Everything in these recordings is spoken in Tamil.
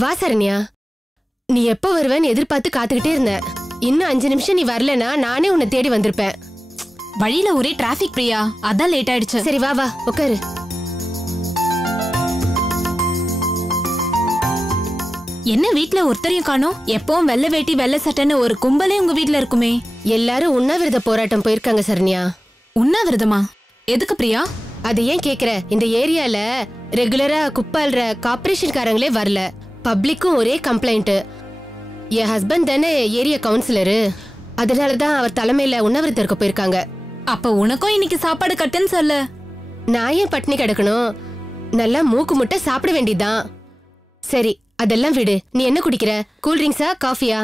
வா சரண்யா. நீ எப்போ வருவேன்னு எதிர்பார்த்து காத்துக்கிட்டே இருந்தேன். இன்னும் 5 நிமிஷம் நீ வரலனா நானே உன்னை தேடி வந்திருப்பேன். வழியில ஒரே டிராபிக் பிரியா, அதான் லேட் ஆயிடுச்சு. சரி வா வா உட்காரு. என்ன வீட்ல ஒருத்தரையும் காணோம்? எப்பவும் வெள்ளை வேட்டி வெள்ளை சட்டைன்னு ஒரு கும்பலே உங்க வீட்ல இருக்குமே. எல்லாரும் உண்ணாவிரத போராட்டம் போயிருக்காங்க சரண்யா. உண்ணாவிரதமா? எதுக்கு பிரியா? அது ஏன் கேக்குற? இந்த ஏரியால ரெகுலரா குப்பால்ற கார்ப்பரேஷன்காரங்களே வரல. பப்ளிக்கும் ஒரே கம்ப்ளைண்ட். என் ஹஸ்பண்ட் தானே ஏரியா கவுன்சிலரு, அதனாலதான் அவர் தலைமையில உண்ணாவிரதம் இருக்க போயிருக்காங்க. அப்ப உனக்கும் இன்னைக்கு சாப்பாடு கட்டுன்னு சொல்லு. நான் ஏன் பட்னி கிடக்கணும்? நல்லா மூக்கு முட்டை சாப்பிட வேண்டியதுதான். சரி அதெல்லாம் விடு. நீ என்ன குடிக்கிற? கூல் ட்ரிங்க்ஸா காஃபியா?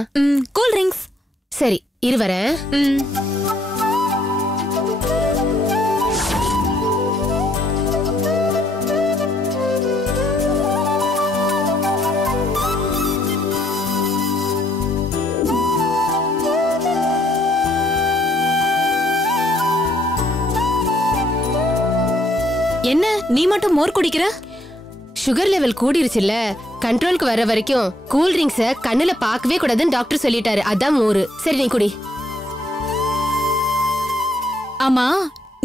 Cool drinks. சரி இரு வரேன். என்ன நீ மட்டும் மோர் குடிக்கிற? சுகர் லெவல் கூடிருச்சுல்ல, கண்ட்ரோலுக்கு வர வரைக்கும் கூல் ட்ரிங்க்ஸ கண்ணுல பார்க்கவே கூடாதுன்னு டாக்டர் சொல்லிட்டாரு. அதான் மோரு. சரி நீ குடி. ஆமா,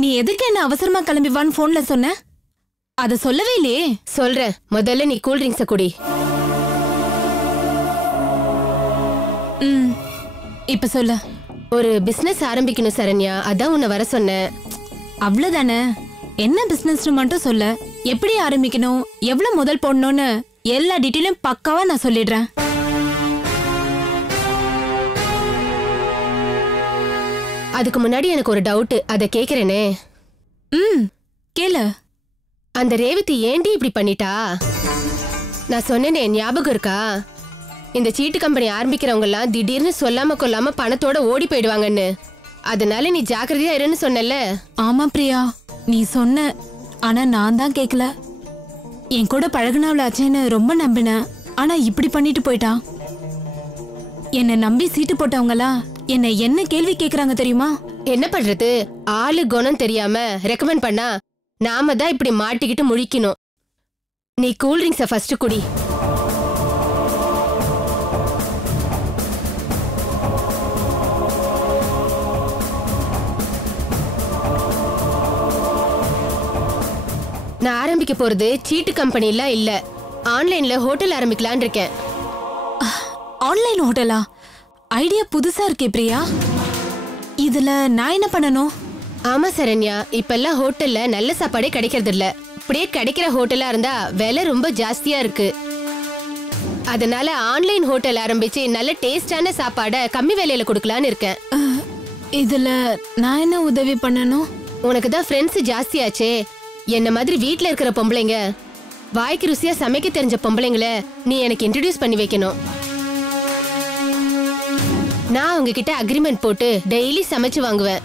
நீ எதுக்கு என்ன அவசரமா கிளம்பி வான்னு போன்ல சொன்ன? அத சொல்லவே இல்லையே. சொல்றேன், முதல்ல நீ கூல் ட்ரிங்க்ஸ குடி. இப்ப சொல்ல. ஒரு பிசினஸ் ஆரம்பிக்கணும் சரண்யா, அதான் உன்னை வர சொன்னேன். அவ்வளவுதானே? என்ன பிசினஸ் மட்டும் சொல்ல. எப்படி ஆரம்பிக்கணும், எவ்வளவு முதல் போடணும்னு எல்லா டீட்டெயிலும் பக்காவா நான் சொல்லிடுறேன். அதுக்கு முன்னாடி எனக்கு ஒரு டவுட், அத கேக்குறேனே. கேளு. அந்த ரேவதி ஏண்டி இப்படி பண்ணிட்டா? நான் சொன்னேனே ஞாபகம் இருக்கா? இந்த சீட்டு கம்பெனி ஆரம்பிக்கிறவங்க எல்லாம் திடீர்னு சொல்லாம கொல்லாம பணத்தோட ஓடி போயிடுவாங்கன்னு. அதனால நீ ஜாக்கிரதையா இருன்னு சொன்னல. ஆமா பிரியா, நீ சொன்ன. ஆனா நான் தான் கேக்கல. என் கூட பழகுனவளாச்சேன்னு ரொம்ப நம்பினேன். ஆனா இப்படி பண்ணிட்டு போயிட்டா. என்ன நம்பி சீட்டு போட்டவங்களா என்ன கேள்வி கேக்குறாங்க தெரியுமா? என்ன பண்றது? ஆளு குணம் தெரியாம ரெக்கமெண்ட் பண்ணா நாம தான் இப்படி மாட்டிக்கிட்டு முழிக்கணும். நீ கூல் ட்ரிங்க்ஸ ஃபர்ஸ்ட் குடி. நான் ஆரம்பிக்க போறது சீட்டு கம்பெனிலாம் இல்ல, ஆன்லைன்ல ஹோட்டல் ஆரம்பிக்கலான்னு இருக்கேன். ஆன்லைன் ஹோட்டலா? ஐடியா புதுசா இருக்கே பிரியா. இதுல நான் என்ன பண்ணணும்? ஆமா சரண்யா, இப்பெல்லாம் ஹோட்டல்ல நல்ல சாப்பாடே கிடைக்கிறது இல்ல. அப்படியே கிடைக்கிற ஹோட்டலா இருந்தா விலை ரொம்ப ஜாஸ்தியா இருக்கு. அதனால ஆன்லைன் ஹோட்டல் ஆரம்பிச்சு நல்ல டேஸ்டான சாப்பாட கம்மி விலையில கொடுக்கலான்னு இருக்கேன். இதுல நான் என்ன உதவி பண்ணணும்? உனக்கு தான் ஃப்ரெண்ட்ஸ் ஜாஸ்தியாச்சே. என்ன மாதிரி வீட்ல இருக்கிற பொம்பளைங்க, வாய்க்கு ருசியா சமைக்க தெரிஞ்ச பொம்பளைங்கள நீ எனக்கு இன்ட்ரோடியூஸ் பண்ணி வைக்கணும். நான் உங்ககிட்ட அக்ரிமெண்ட் போட்டு டெய்லி சமைச்சு வாங்குவேன்.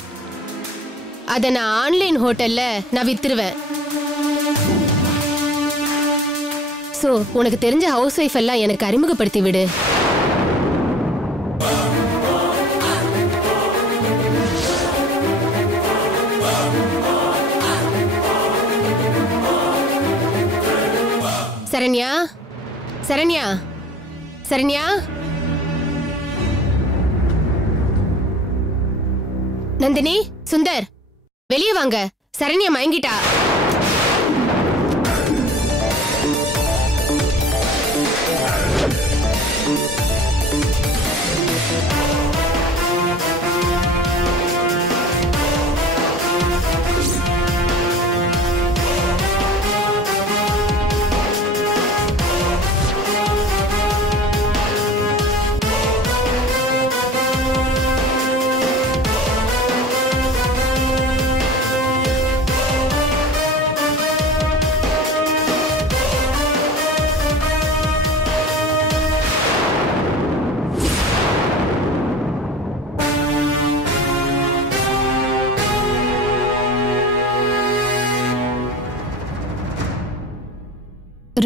அத நான் ஆன்லைன் ஹோட்டல்ல நான் வித்துருவேன். சோ உனக்கு தெரிஞ்ச ஹவுஸ் ஒய்ஃப் எல்லாம் எனக்கு அறிமுகப்படுத்தி விடு. சரண்யா, சரண்யா, சரண்யா. நந்தினி, சுந்தர், வெளியே வாங்க. சரண்யா மயங்கிட்டா.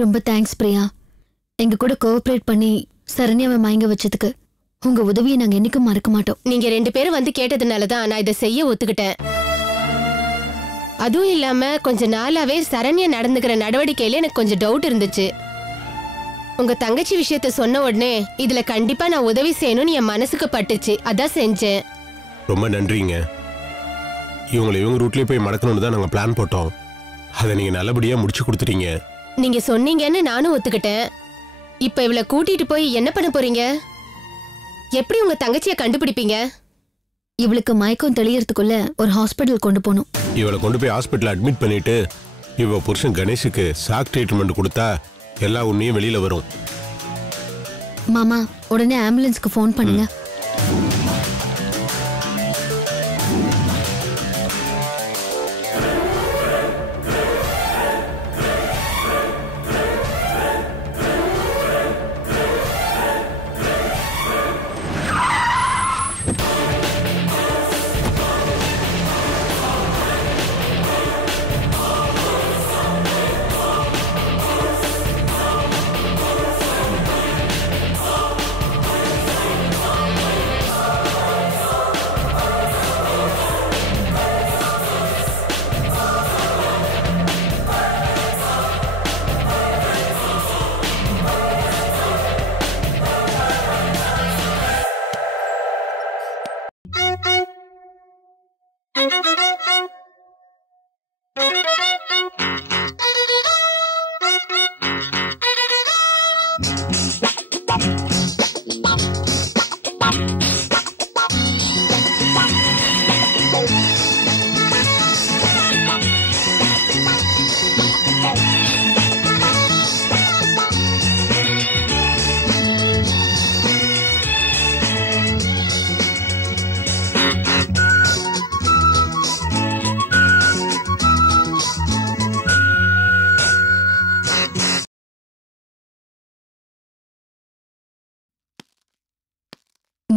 ரொம்ப தேங்க்ஸ் பிரியா. எங்க கூட கோஆபரேட் பண்ணி சரண்யாவை மயங்க வச்சதுக்கு உங்க உதவியை நாங்க என்னைக்கும் மறக்க மாட்டோம். நீங்க 2 பேரும் வந்து கேட்டதுனாலதான் நான் இதை செய்ய ஒத்துக்கிட்டேன். அதுவும் இல்லாம கொஞ்ச நாளாவே சரண்யா நடந்துக்கிற நடவடிக்கையில எனக்கு கொஞ்சம் டவுட் இருந்துச்சு. உங்க தங்கச்சி விஷயத்த சொன்ன உடனே இதுல கண்டிப்பா நான் உதவி செய்யணும்னு என் மனசுக்கு பட்டுச்சு, அதான் செஞ்சேன். ரொம்ப நன்றிங்க. இவங்க ரூட்லயே போய் மடக்கணும்னு தான் நாங்க பிளான் போட்டோம். அதை நீங்க நல்லபடியா முடிச்சு கொடுத்துட்டீங்க. நீங்க சொன்னீங்கன்னு நானும் ஒத்துக்கிட்டேன். இப்ப இவளை கூட்டிட்டு போய் என்ன பண்ண போறீங்க? எப்படி உங்க தங்கச்சிய கண்டுபிடிப்பீங்க? இவளுக்கு மயக்கம் தெளியறதுக்குள்ள ஒரு ஹாஸ்பிட்டல் கொண்டு போகணும். இவளை கொண்டு போய் ஹாஸ்பிட்டல் அட்மிட் பண்ணிட்டு இவ புருஷன் கணேஷுக்கு ஷாக் ட்ரீட்மெண்ட் கொடுத்தா எல்லா உண்மையும் வெளியில வரும். மாமா உடனே ஆம்புலன்ஸ்க்கு ஃபோன் பண்ணுங்க.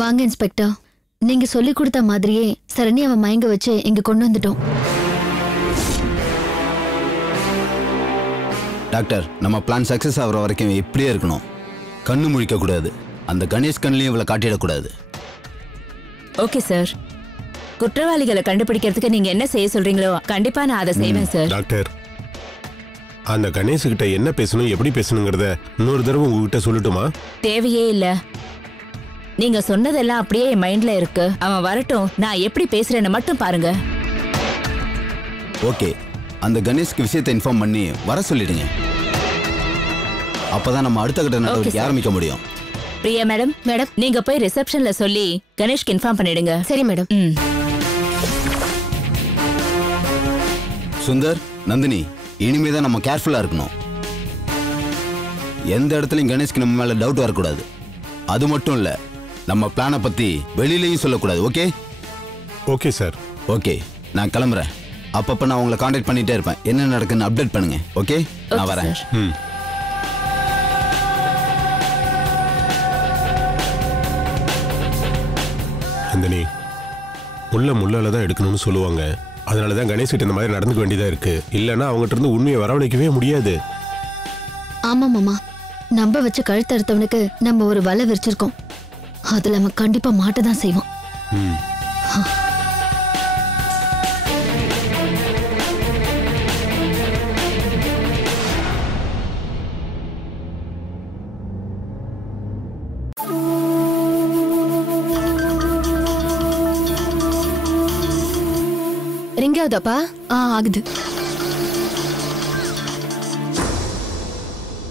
வாங்க இன்ஸ்பெக்டர், நீங்க சொல்லி கொடுத்த மாதிரியே சரண்யாவை மயங்க வச்சு இங்க கொண்டு வந்துட்டோம். டாக்டர், நம்ம பிளான் சக்சஸ் ஆகிற வரைக்கும் இப்படியே இருக்கணும். கண்ணு முழிக்க கூடாது. அந்த கணேஷ் கண்ணிலையும் இவளை காட்டிடக்கூடாது. Okay sir. குற்றவாளிகளை கண்டுபிடிக்கிறதுக்கு நீங்க என்ன செய்ய சொல்றீங்களோ கண்டிப்பா நான் அதை செய்வேன் சார். டாக்டர், அந்த கணேஷ் கிட்ட என்ன பேசணும், எப்படி பேசணுங்கிறத இன்னொரு தடவை உங்ககிட்ட சொல்லட்டுமா? தேவையே இல்ல. நீங்க சொன்னதெல்லாம் அப்படியே என் மைண்ட்ல இருக்கு. அவன் வரட்டும், நான் எப்படி பேசுறேன்னு மட்டும் பாருங்க. ஓகே, அந்த கணேஷ்க்கு விஷயத்தை இன்ஃபார்ம் பண்ணி வர சொல்லிடுங்க. அப்பதான் நம்ம அடுத்த கட்ட நடவடிக்கை ஆரம்பிக்க முடியும். பிரியா மேடம், நீங்க போய் ரிசப்ஷன்ல சொல்லி கணேஷ்க்கு இன்ஃபார்ம் பண்ணிடுங்க. சரி மேடம். சுந்தர், நந்தினி, இனிமேதான் நம்ம கேர்ஃபுல்லா இருக்கணும். எந்த இடத்துலயும் கணேஷ்க்கு நம்ம மேல டவுட் வரக்கூடாது. அது மட்டும் இல்ல, நம்ம பிளானை பத்தி வெளியிலையும் சொல்லக்கூடாது. ஓகே? Okay sir. ஓகே, நான் கிளம்புறேன். அப்பப்ப நான் உங்களை கான்டாக்ட் பண்ணிட்டே இருப்பேன். என்ன நடக்குன்னு அப்டேட் பண்ணுங்க. ஓகே, நான் வரேன். நந்தினி, முள்ளால தான் எடுக்கணும்னு சொல்லுவாங்க. அதனாலதான் கணேஷ் கிட்ட இந்த மாதிரி நடந்துக்க வேண்டியதா இருக்கு. இல்லைன்னா அவங்ககிட்ட இருந்து உண்மையை வரவழைக்கவே முடியாது. ஆமா மாமா, நம்ப வச்சு கழுத்து அறுத்தவனுக்கு நம்ம ஒரு வலை விரிச்சிருக்கோம். அதுல அவன் கண்டிப்பா மாட்டதான் செய்வான். ரிங் ஆகுதாப்பா? ஆகுது.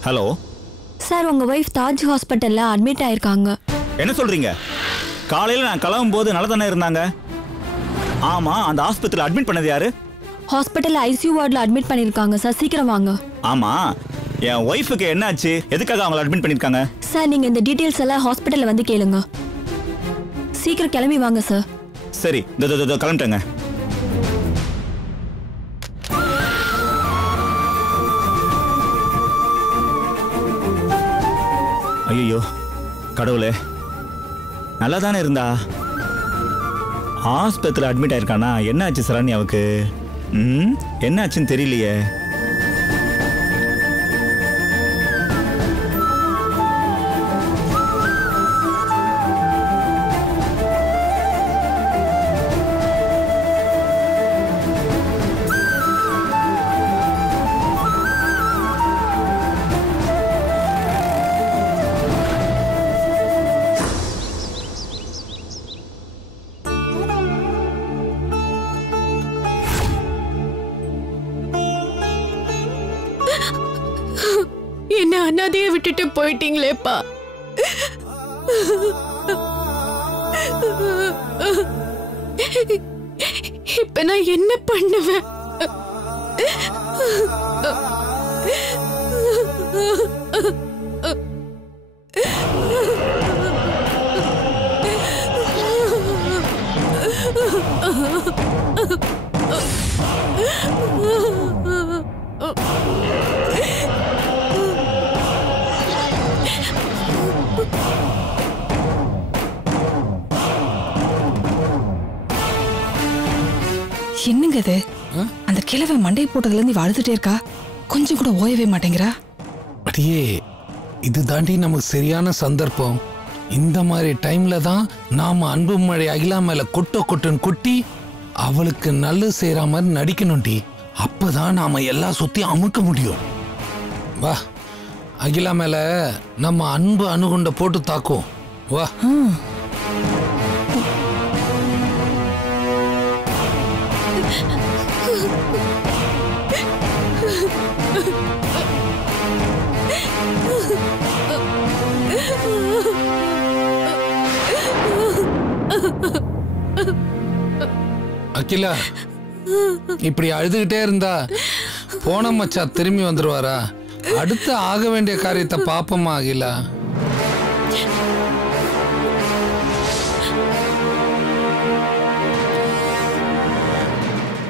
ஹலோ சார், உங்க வைஃப் தாஜ் ஹாஸ்பிட்டல்ல அட்மிட் ஆயிருக்காங்க. என்ன சொல்றீங்க? காலையில நான் கிளம்பும் போது நல்லா தானே இருந்தாங்க. ஆமா, அந்த ஆஸ்பத்திரியில் அட்மிட் பண்ணது யாரு? ஹாஸ்பிட்டல் ஐசியூ வார்டில் அட்மிட் பண்ணிருக்காங்க சார். சீக்கிரம் வாங்க. ஆமா, என் ஒய்ஃபுக்கு என்னாச்சு? எதுக்காக அவங்கள அட்மிட் பண்ணிருக்காங்க? சார், நீங்க இந்த டீடைல்ஸ் எல்லாம் ஹாஸ்பிட்டல்ல வந்து கேளுங்க. சீக்கிரம் கிளம்பி வாங்க சார். சரி, கிளம்பிட்டேங்க. ஐயோ கடவுளே, நல்லா தானே இருந்தா. ஆஸ்பத்திரியில் அட்மிட் ஆயிருக்கானா? என்ன ஆச்சு சரண்யாவுக்கு? என்ன ஆச்சுன்னு தெரியலையே. என்ன அனாதைய விட்டுட்டு போயிட்டீங்களேப்பா. இப்ப நான் என்ன பண்ணுவேன்? என்னங்க இது? அந்த கிழவை மண்டை போட்டதுல இருந்து அழுதுட்டே இருக்கா, கொஞ்சம் கூட ஓயவே மாட்டேங்கிறா. அடியே, இது தாண்டி நமக்கு சரியான சந்தர்ப்பம். இந்த மாதிரி டைம்ல தான் நாம அன்பு மழை அகிலா மேல கொட்டுன்னு கொட்டி அவளுக்கு நல்லது செய்யற மாதிரி நடிக்கணும்டி. அப்பதான் நாம எல்லாம் சுத்தி அமுக்க முடியும். வா, அகிலா மேல நம்ம அன்பு அணுகுண்ட போட்டு தாக்கும். வா. அகிலா, இப்படி அழுதுகிட்டே இருந்தா போன மச்சா திரும்பி வந்துருவாரா? அடுத்து ஆக வேண்டிய காரியத்தை பாப்போமா அகிலா?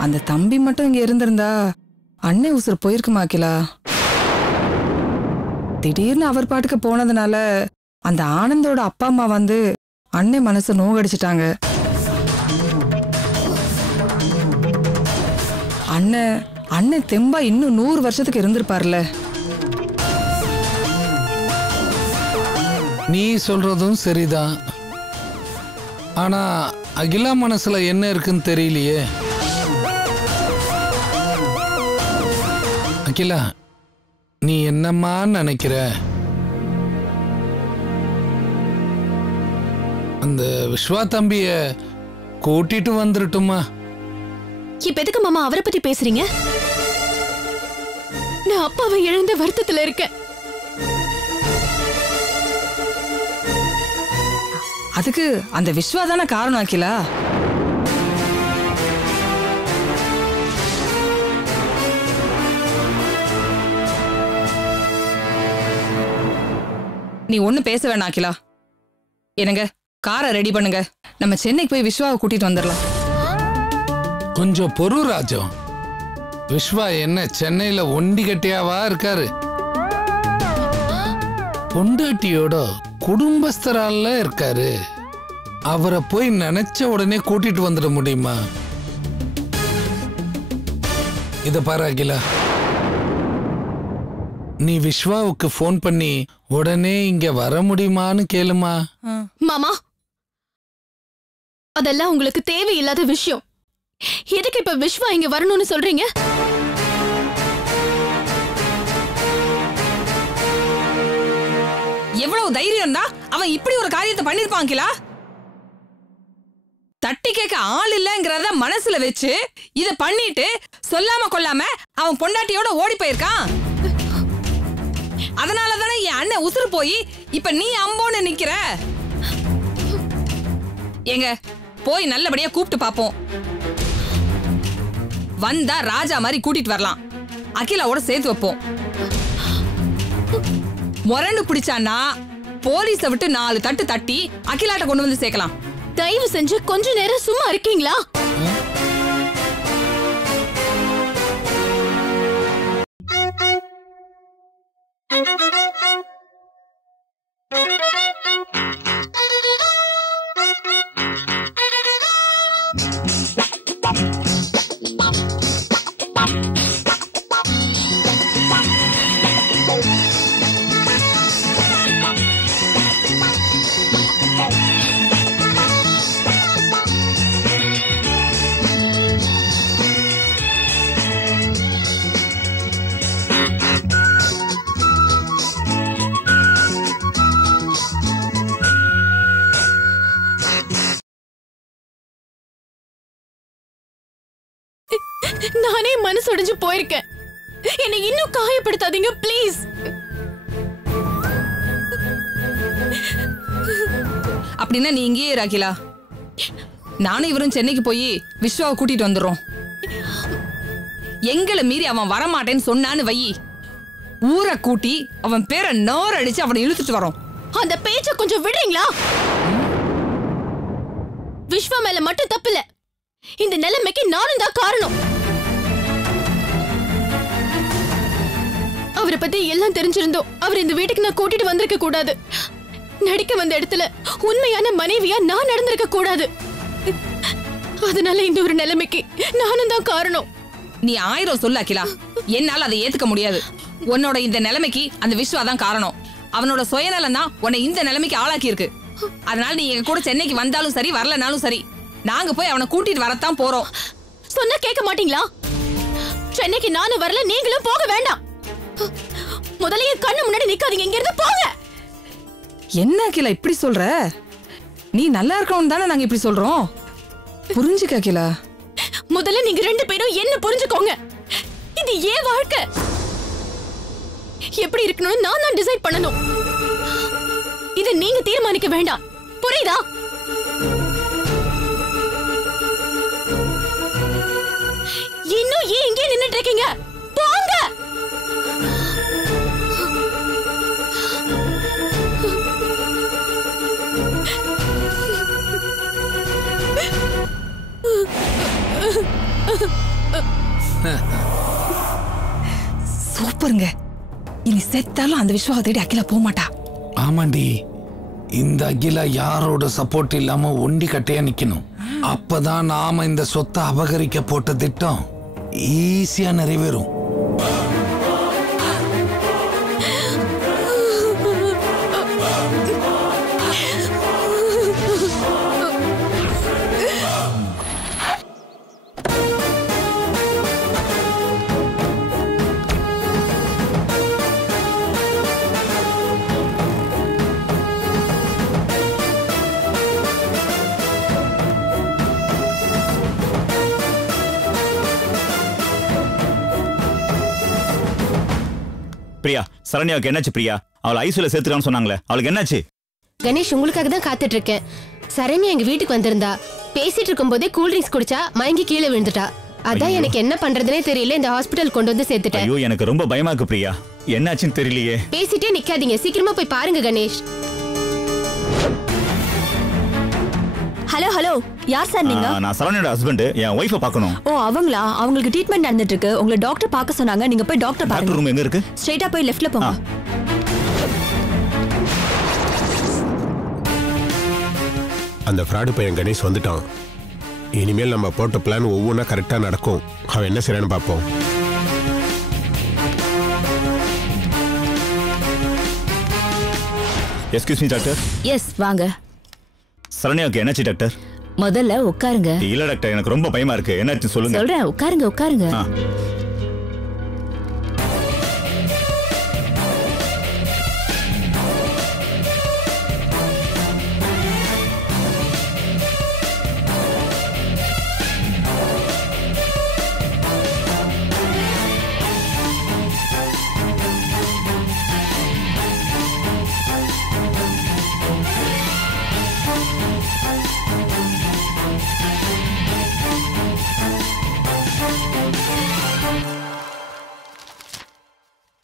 அந்த தம்பி மட்டும் இங்க இருந்திருந்தா அன்னை உசுர் போயிருக்குமா அகிலா? திடீர்னு அவர் பாட்டுக்கு போனதுனால அந்த ஆனந்தோட அப்பா அம்மா வந்து அன்னை மனசை நோகடிச்சிட்டாங்க. அண்ணன் தெம்பா இன்னும் 100 வருஷத்துக்கு இருந்திருப்பார்ல. நீ சொல்றதும் சரிதான். ஆனா அகிலா மனசுல என்ன இருக்குன்னு தெரியலையே. அகிலா, நீ என்னம்மா நினைக்கிற? அந்த விஸ்வா தம்பிய கூட்டிட்டு வந்துருட்டுமா? இப்ப எதுக்கு மாமா அவரை பத்தி பேசுறீங்க? நான் அப்பாவை இழந்த வருத்தத்துல இருக்கேன். அதுக்கு அந்த விஸ்வா தானே காரணம் அகிலா. நீ ஒண்ணு பேச வேணாம் அகிலா. என்னங்க, காரை ரெடி பண்ணுங்க, நம்ம சென்னைக்கு போய் விஸ்வாவை கூட்டிட்டு வந்துடலாம். கொஞ்சம் பொறு ராஜம். விஸ்வா என்ன சென்னையில ஒண்டி கட்டியாவா இருக்காரு? பொண்டாட்டியோட குடும்பஸ்தரால இருக்காரு. அவரை போய் நினைச்ச உடனே கூட்டிட்டு வந்துட முடியுமா? இத பாரு அகிலா, நீ விஸ்வாவுக்கு போன் பண்ணி உடனே இங்க வர முடியுமான்னு கேளுமா. மாமா, அதெல்லாம் உங்களுக்கு தேவையில்லாத விஷயம். எதுக்கு இப்ப விஸ்வா இங்க வரணும்னு சொல்றீங்க? எவ்வளவு தைரியம் இருந்தா அவன் இப்படி ஒரு காரியத்தை பண்ணிருப்பான் அகிலா. தட்டி கேட்க ஆள் இல்லங்கிறத மனசுல வச்சு இத பண்ணிட்டு சொல்லாம கொள்ளாம அவன் பொண்டாட்டியோட ஓடி போயிருக்கான். அதனாலதானே என் அண்ணன் உசுறு போய் இப்ப நீ அம்போன்னு நிக்கிற. எங்க போய் நல்லபடியா கூப்பிட்டு பாப்போம். வந்தா ராஜா மாதிரி கூட்டிட்டு வரலாம், அகிலாவோட சேர்த்து வைப்போம். முரண்டு பிடிச்சான்னா போலீஸை விட்டு 4 தட்டு தட்டி அகிலாட்ட கொண்டு வந்து சேர்க்கலாம். தயவு செஞ்சு கொஞ்ச நேரம் சும்மா இருக்கீங்களா? நானே மனசு உடைஞ்சு போயிருக்கேன். என்னை இன்னும் காயப்படுத்தாதீங்க ப்ளீஸ். அப்படின்னா நீ இங்கேயே இரு அகிலா. நானும் இவரும் சென்னைக்கு போய் விஸ்வாவை கூட்டிட்டு வந்துடுறோம். எங்களை மீறி அவன் வரமாட்டேன்னு சொன்னான்னு வை, ஊரை கூட்டி அவன் பேரை நோர் அடிச்சு அவனை இழுத்துட்டு வரோம். அந்த பேச்ச கொஞ்சம் விடுறீங்களா? விஸ்வா மேல மட்டும் தப்பு இல்ல, இந்த நிலைமைக்கு நானும் தான் காரணம். அவரை பத்தி எல்லாம் தெரிஞ்சிருந்தோம் அவர் இந்த வீட்டுக்கு நான் கூட்டிட்டு வந்திருக்க கூடாது. நடிக்க வந்த இடத்துல உண்மையான மனைவியா நான் நடந்திருக்க கூடாது. அதனால இந்த ஒரு நிலைமைக்கு நானும் தான் காரணம். நீ 1000 சொல்லு அகிலா, என்னால அதை ஏத்துக்க முடியாது. உன்னோட இந்த நிலைமைக்கு அந்த விஸ்வா தான் காரணம். அவனோட சுயநலம் தான் உன்னை இந்த நிலைமைக்கு ஆளாக்கி இருக்கு. அதனால நீ எங்க கூட சென்னைக்கு வந்தாலும் சரி வரலனாலும் சரி, நாங்க போய் அவனை கூட்டிட்டு வரத்தான் போறோம். சொன்னா கேட்க மாட்டீங்களா? சென்னைக்கு நானும் வரல, நீங்களும் போக வேண்டாம். முதல்ல என் கண்ணு முன்னாடி நிக்காதீங்க, இங்க இருந்து போங்க. என்ன அகிலா இப்படி சொல்ற? நீ நல்லா இருக்கணும் தானே நாங்க இப்படி சொல்றோம். புரிஞ்சுக்க அகிலா. முதல்ல நீங்க 2 பேரும் என்ன புரிஞ்சுக்கோங்க. இது ஏன் வாழ்க்கை, எப்படி இருக்கணும்னு நான் தான் டிசைட் பண்ணணும். இத நீங்க தீர்மானிக்க வேண்டாம், புரியுதா? இன்னும் ஏன் இங்கே நின்னுட்டு இருக்கீங்க? போங்க. சூப்பருங்க. இனி செத்தாலும் அந்த விஸ்வாவை தேடி அகிலா போக மாட்டா. ஆமாண்டி, இந்த அகிலா யாரோட சப்போர்ட் இல்லாம ஒண்டி கட்டையா நிக்கணும். அப்பதான் நாம இந்த சொத்தை அபகரிக்க போட்ட திட்டம் ஈஸியா நிறைவேறும். பிரியா, சரண்யாவுக்கு என்னாச்சு பிரியா? அவளை ஐசியூல சேர்த்துக்கான்னு சொன்னாங்களே, அவளுக்கு என்னாச்சு? கணேஷ், உங்களுக்காக தான் காத்துட்டு இருக்கேன். சரண்யா எங்க வீட்டுக்கு வந்திருந்தா, பேசிட்டு இருக்கும் போதே கூல்ட்ரிங்க்ஸ் குடிச்சா மயங்கி கீழே விழுந்துட்டா. அதான் எனக்கு என்ன பண்றதுனே தெரியல, இந்த ஹாஸ்பிடல் கொண்டு வந்து சேர்த்துட்டேன். ஐயோ, எனக்கு ரொம்ப பயமா இருக்கு பிரியா. என்னாச்சுன்னு தெரியலையே. பேசிட்டே நிக்காதீங்க, சீக்கிரமா போய் பாருங்க கணேஷ். ஹலோ ஹலோ, யார் சார் நீங்க? நான் சரண்யோட ஹஸ்பண்ட், என் ஒய்ஃபை பார்க்கணும். ஓ அவங்களா? அவங்களுக்கு ட்ரீட்மெண்ட் நடந்துட்டு இருக்கு, உங்களை டாக்டர் பார்க்க சொன்னாங்க. நீங்க போய் டாக்டர் பாருங்க. டாக்டர் ரூம் எங்க இருக்கு? ஸ்ட்ரைட்டா போய் லெஃப்ட்ல போங்க. அந்த ஃப்ராடு பையன் கணேஷ் வந்துட்டான். இனிமேல் நம்ம போட்ட பிளான் ஒவ்வொன்றா கரெக்டா நடக்கும். அவன் என்ன செய்யறான்னு பார்ப்போம். Excuse me doctor. எஸ், வாங்க. சரண்யாவுக்கு என்னாச்சு டாக்டர்? முதல்ல உட்காருங்க. இல்ல டாக்டர், எனக்கு ரொம்ப பயமா இருக்கு. என்னாச்சு சொல்லுங்க. சொல்றேன், உட்காருங்க உட்காருங்க.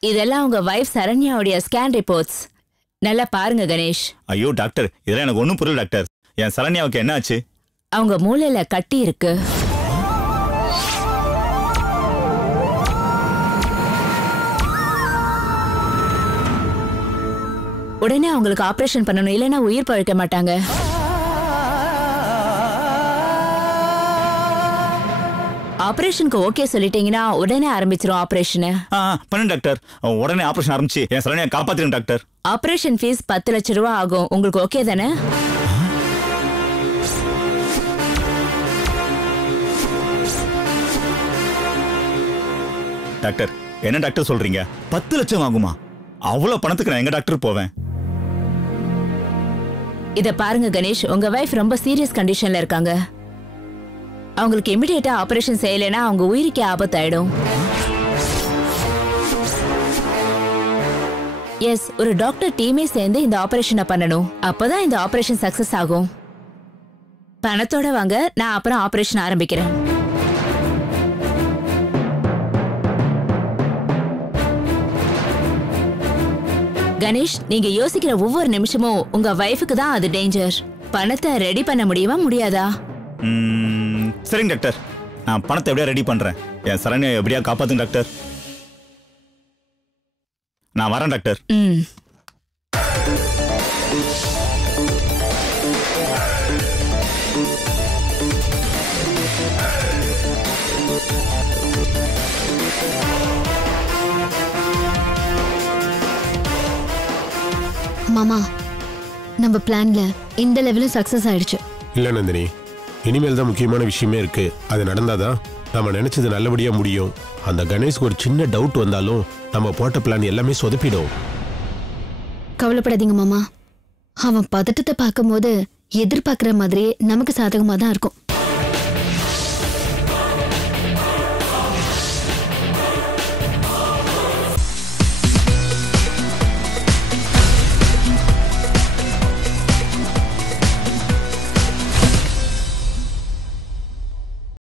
இதெல்லாம் உங்க வைஃப் சரண்யாவுடைய ஸ்கேன் ரிப்போர்ட்ஸ். நல்லா பாருங்க கணேஷ். ஐயோ டாக்டர், இதெல்லாம் எனக்கு ஒன்றும் புரியல டாக்டர். என் சரண்யாவுக்கு என்ன ஆச்சு? அவங்க மூளையில கட்டி இருக்கு. உடனே அவங்களுக்கு ஆபரேஷன் பண்ணணும், இல்லைன்னா உயிர் பழைக்க மாட்டாங்க. ஆபரேஷனுக்கு ஓகே சொல்லிட்டீங்கன்னா உடனே ஆரம்பிச்சிரும் ஆபரேஷன். பண்ணு டாக்டர், உடனே ஆபரேஷன் ஆரம்பிச்சு என் சரண்யா காப்பாத்திரும் டாக்டர். ஆபரேஷன் ஃபீஸ் 10 லட்சம் ரூபாய் ஆகும். உங்களுக்கு ஓகே தானே? டாக்டர், என்ன டாக்டர் சொல்றீங்க? 10 லட்சம் ஆகுமா? அவ்வளவு பணத்துக்கு நான் எங்க டாக்டர் போவேன்? இத பாருங்க கணேஷ், உங்க வைஃப் ரொம்ப சீரியஸ் கண்டிஷன்ல இருக்காங்க. அவங்களுக்கு இமிடியேட்டா ஆபரேஷன் செய்யலைன்னா அவங்க உயிருக்கே ஆபத்தாயிடும். எஸ், ஒரு டாக்டர் டீமே சேர்ந்து இந்த ஆபரேஷனை பண்ணணும். அப்பதான் இந்த ஆபரேஷன் சக்சஸ் ஆகும். பணத்தோட வாங்க, நான் அப்புறம் ஆபரேஷன் ஆரம்பிக்கிறேன். கணேஷ், நீங்க யோசிக்கிற ஒவ்வொரு நிமிஷமும் உங்க வைஃபுக்கு தான் அது டேஞ்சர். பணத்தை ரெடி பண்ண முடியுமா முடியாதா? சரிங்க டாக்டர், நான் பணத்தை எப்படியா ரெடி பண்றேன். என் சரண்யா எப்படியா காப்பாத்துங்க டாக்டர். நான் வரேன் டாக்டர். மாமா, நம்ம பிளான்ல இந்த லெவலும் சக்சஸ் ஆயிடுச்சு. இல்ல நந்தினி, இனிமேல் தான் முக்கியமான விஷயமே இருக்கு. அது நடந்தாதான் நம்ம நினைச்சது நல்லபடியா முடியும். அந்த கணேஷ்க்கு ஒரு சின்ன டவுட் வந்தாலும் நம்ம போட்ட பிளான் எல்லாமே சொதப்பிடும். கவலைப்படாதீங்க மாமா, அவன் பதட்டத்தை பார்க்கும்போது எதிர்பார்க்கிற மாதிரியே நமக்கு சாதகமா தான் இருக்கும்.